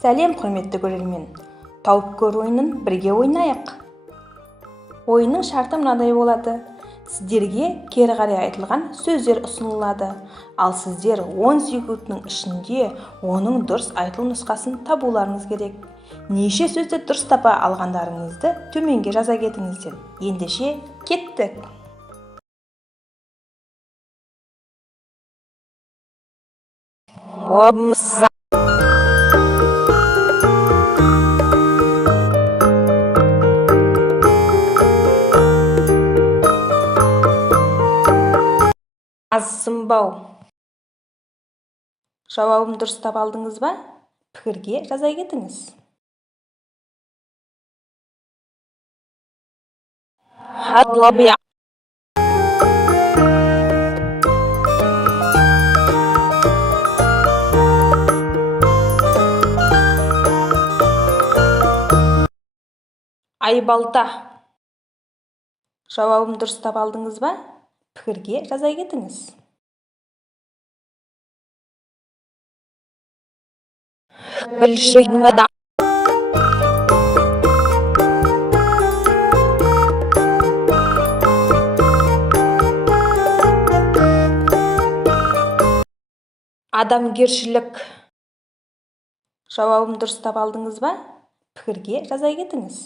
Сәлем, құрметті көрермен. Тауып көр ойынын бірге ойнайық. Ойынның шарты мынадай болады. Сіздерге кері қарай айтылған сөздер ұсынылады. Ал сіздер 10 секундтың ішінде оның дұрыс айтылу нұсқасын табуларыңыз керек. Неше сөзді дұрыс тапа алғандарыңызды төменге жаза кетіңіздер. Ендеше кеттік. Азсынбау. Жауабын дұрыстап алдыңыз ба? Пікірге жаза кетіңіз. Айбалта. Жауабын дұрыстап алдыңыз ба? Пікірге жаза кетіңіз. Адамгершілік. Жауабын дұрыстап алдыңыз ба? Пікірге жаза кетіңіз.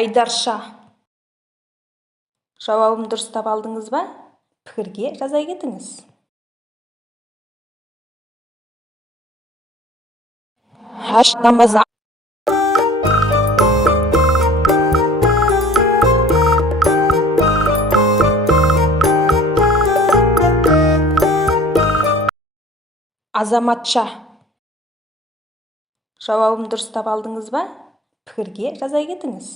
Айдарша. Жауабын дұрыстап алдыңыз ба? Пікірге жаза кетіңіз. Азаматша. Жауабын дұрыстап алдыңыз ба? Пікірге жаза кетіңіз.